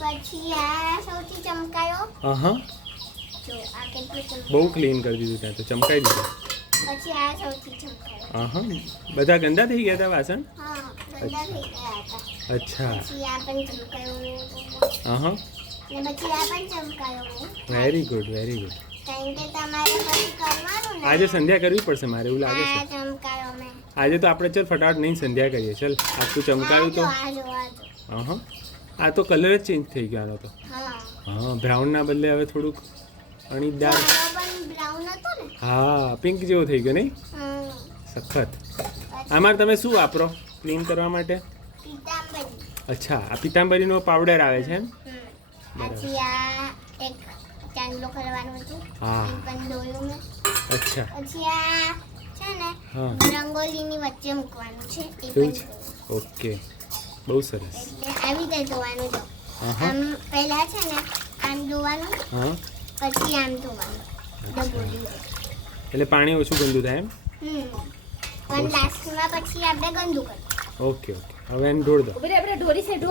પછી આ સૌથી ચમકાયો. હા જો આ કેટલું ચમકાયું. બહુ ક્લીન કરી દીધું ત્યાં તો ચમકાઈ દીધું. પછી આ સૌથી ચમકાયો. હા બધા ગંદા થઈ ગયા હતા વાસણ. હા ગંદા થઈ ગયા હતા. અચ્છા પછી આ પણ ચમકાયો. હા ને પછી આ પણ ચમકાયો. Very good very good. કારણ કે તમારે પછી કરવાનું ને. આજે સંધ્યા કરવી પડશે મારે એવું લાગે આ છે. ચમકાયો મેં. આજે તો આપણે ચલ ફટાફટ નહીં સંધ્યા કરીએ ચલ આખું ચમકાયું તો. આ જો હા આ તો કલર જ ચેન્જ થઈ ગયો આનો તો. હા હા બ્રાઉનના બદલે હવે થોડુંક અણીદાર. આનો પણ બ્રાઉન હતો ને. હા પિંક જેવો થઈ ગયો નહીં હમ. સખત. આમાં તમે શું વાપરો ક્લીન કરવા માટે? પીતાંબરી. અચ્છા આ પિતાંબરીનો પાવડર આવે છે એમ. પછી આ એક ચાંદલો કરવાનું હતું. હા. એ પણ દોર્યું મેં. અચ્છા પછી આ છે ને હા રંગોલીની વચ્ચે મૂકવાનું છે એ એવું પણ છે દોર્યું. ઓકે બહુ સરસ. એટલે આવી રીતે ધોવાનું જો. હા આમ પહેલા છે ને આમ ધોવાનું હા પછી આમ ધોવાનું. ડબોડી. એટલે પાણી ઓછું ગંદુ થાય એમ. પણ લાસ્ટમાં પછી આપણે ગંદુ કરીએ. ઓકે ઓકે હવે એને ઢોળ દો. આપણે ઢોરીશ નહીં